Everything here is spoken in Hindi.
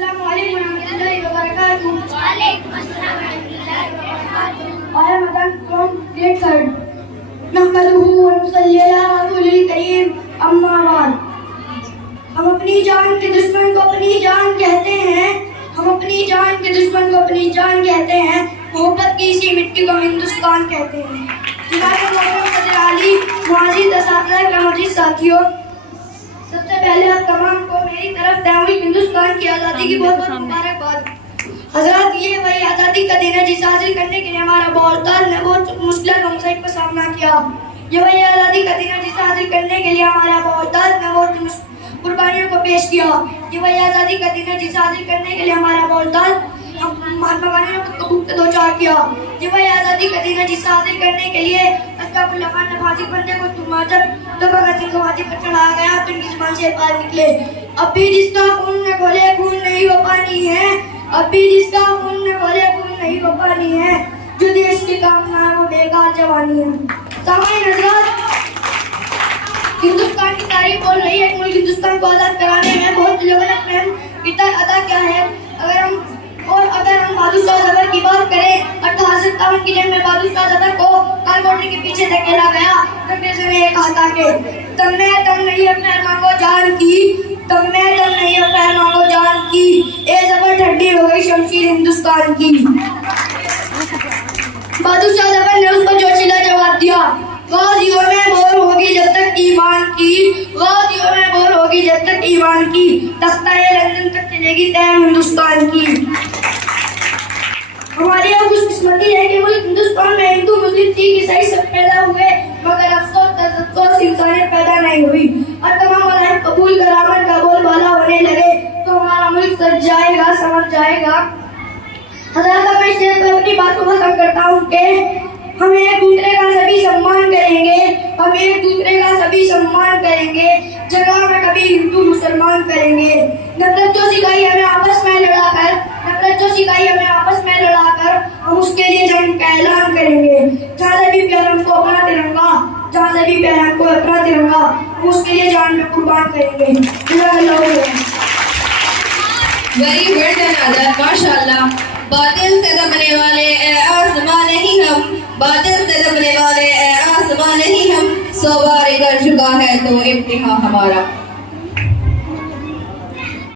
अस्सलामु अलैकुम वरहमतुल्लाहि वबरकातुहू। वालेकुम अस्सलाम वरहमतुल्लाहि वबरकातुहू। I am Adan from grade 3rd. नहमदुहू व नुसल्ली अला रसूलिल करीम, अम्मा बाद। हम अपनी जान के दुश्मन को अपनी जान कहते हैं। हम अपनी जान के दुश्मन को अपनी जान कहते हैं। मोहब्बत की इसी मिट्टी को हिंदुस्तान कहते हैं। जनाब मोहम्मद सदर अली मुआजिज असातिज़ा करामजीद साथियों, सबसे पहले आप तमाम को मेरी तरफ से हिंदुस्तान की आज़ादी की बहुत बहुत मुबारकबाद। हज़रात, ये वही आज़ादी का दिन है जिसे हासिल करने के लिए हमारा बहुत ने बहुत मुश्किल मसाइल का सामना किया। ये वही आज़ादी का दिन है जिसे हासिल करने के लिए हमारा बहुत ने बहुत कुर्बानियों को पेश किया। ये वही आज़ादी का दिन है जिसे हासिल करने के लिए हमारा बहुत महात्मा गांधी ने कबूल से दो चार किया। ये वही आज़ादी का दिन है जिसे हासिल करने के लिए अशफाकुल्लाह खान ने फांसी बंदे को तुमा जब भगत सिंह को फांसी पर चढ़ाया गया तो इनकी जुबान से बात निकले, अब भी जिसका खून न खोले खून नहीं हो पानी है। अब भी जिसका खून न खोले खून नहीं हो पानी है। जो देश की कामना है वो बेकार जवानी है। सामान्य हज़रात, हिंदुस्तान की तारीफ बोल रही है। एक मुल्क हिंदुस्तान को आज़ाद कराने में बहुत लोगों ने अपना किरदार अदा किया है। अगर हम बहादुर शाह जफर की बात करें, 1857 की जंग में बहादुर शाह जफर को कालकोटरी के पीछे धकेला गया। अंग्रेजों ने एक कहा था कि तम नहीं अपने मांगो जान की, तम नहीं अपने मांगो जान की, ए जबर ठंडी हो गई शमशीर हिंदुस्तान की। बहादुर शाह जफर ने उस पर जोशीला जवाब दिया, गाजियों में बोर होगी जब तक ईमान की, गाजियों में बोर होगी जब तक ईमान की, तख्ता-ए लंदन तक चलेगी तैम हिंदुस्तान की। हमारी अब खुशकिस्मती है कि मुल्क हिंदुस्तान में हिंदू मुस्लिम सिख ईसाई सब पैदा हुए, मगर अफसोस इंसानियत पैदा नहीं हुई। और तमाम मज़ाहिब कबूल कर अमन का बोलबाला होने लगे तो हमारा मुल्क सज जाएगा, समझ जाएगा। हज़रात, मैं शेर पर अपनी बात को खत्म करता हूँ कि हम एक दूसरे का सभी सम्मान करेंगे, हम एक दूसरे का सभी सम्मान करेंगे, जगह में कभी हिंदू मुसलमान करेंगे। नफरत जो सिखाई हमें आपस में लड़ाकर, नफरत जो सिखाई हमें आपस में लड़ाकर, हम उसके लिए जंग का ऐलान करेंगे। जहाँ से भी प्यार हमको अपना तिरंगा, जहाँ से भी प्यार हमको अपना तिरंगा, हम उसके लिए जान में कुर्बान करेंगे। वेरी वेल डन आजाद, माशाल्लाह। बातिल से दबने वाले आसमां नहीं हम, बातिल से दबने वाले आसमां नहीं हम, 100 बार कर चुका है तो इम्तिहान हमारा।